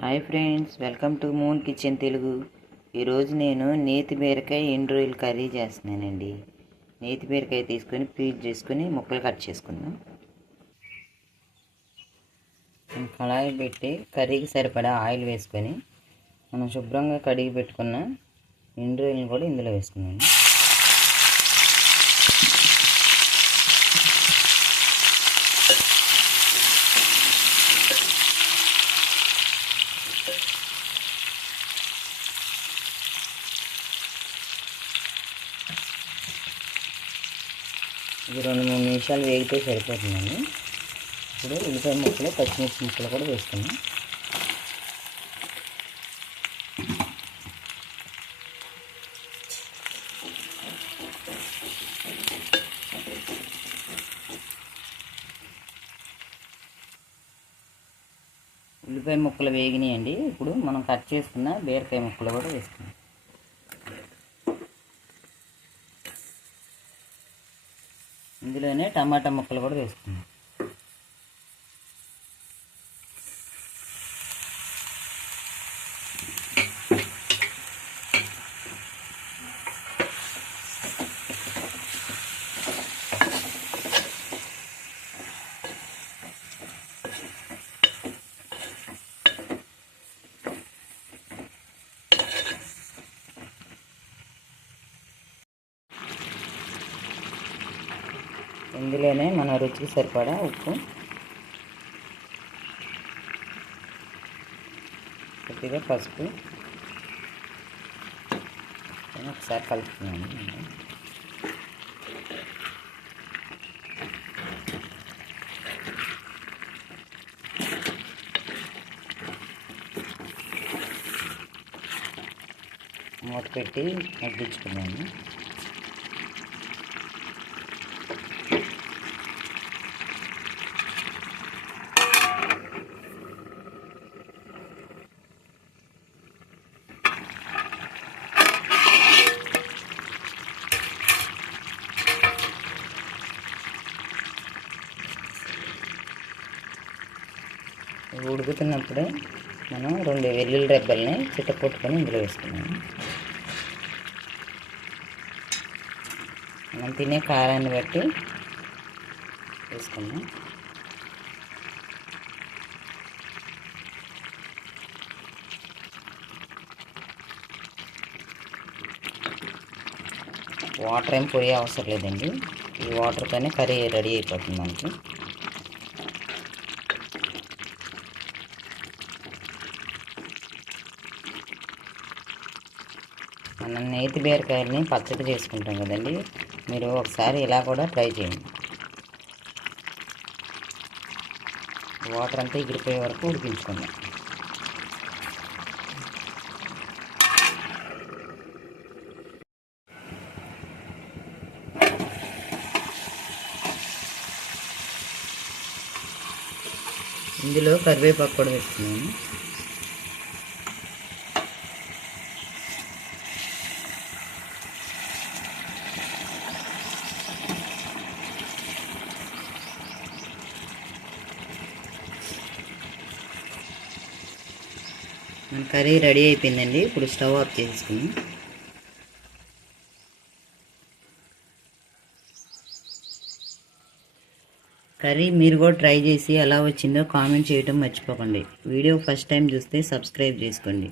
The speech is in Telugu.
Hi friends, welcome to moon kitchen Telugu. ఈరోజు నేను నేతి బీరకాయ ఎండు రొయ్యలు కర్రీ చేస్తున్నానండి. నేతి బీరకాయ తీసుకొని పీల్ చేసుకొని ముక్కలు కట్ చేసుకుందాం. కళాయి పెట్టి కర్రీకి సరిపడా ఆయిల్ వేసుకొని మనం శుభ్రంగా కడిగి పెట్టుకున్న ఎండు రొయ్యలను కూడా ఇందులో వేసుకున్నాను. ఇది 2-3 నిమిషాలు వేగితే సరిపోతుందండి. ఇప్పుడు ఉల్లిపాయ ముక్కలు, పచ్చిమిర్చి ముక్కలు కూడా వేసుకున్నాం. ఉల్లిపాయ ముక్కలు వేగినాయండి. ఇప్పుడు మనం కట్ చేసుకున్న బీరకాయ ముక్కలు కూడా వేసుకున్నాం. ఇందులోనే టమాటా ముక్కలు కూడా వేసుకున్నాం. ఇందులోనే మన రుచికి సరిపడా ఉప్పు, కొద్దిగా పసుపు ఒకసారి కలుపుతున్నాను. మూత పెట్టి మగ్గించుకున్నాను. ఉడుకుతున్నప్పుడే మనం 2 వెల్లుల్లి రెబ్బల్ని చితక్కొట్టుకొని ఇందులో వేసుకున్నాము. మనం తినే కారాన్ని బట్టి వేసుకున్నాం. వాటర్ ఏం పోయే అవసరం లేదండి. ఈ వాటర్తోనే కర్రీ రెడీ అయిపోతుంది మనకి. మనం నేతి బీరకాయలని పచ్చడి చేసుకుంటాం కదండి, మీరు ఒకసారి ఇలా కూడా ట్రై చేయండి. వాటర్ అంతా ఎగిరిపోయే వరకు ఉడికించుకుందాం. ఇందులో కరివేపాకు కూడా వేస్తున్నాను. మన కర్రీ రెడీ అయిపోయిందండి. ఇప్పుడు స్టవ్ ఆఫ్ చేసుకుని కర్రీ మీరు కూడా ట్రై చేసి ఎలా వచ్చిందో కామెంట్ చేయడం మర్చిపోకండి. వీడియో ఫస్ట్ టైం చూస్తే సబ్స్క్రైబ్ చేసుకోండి.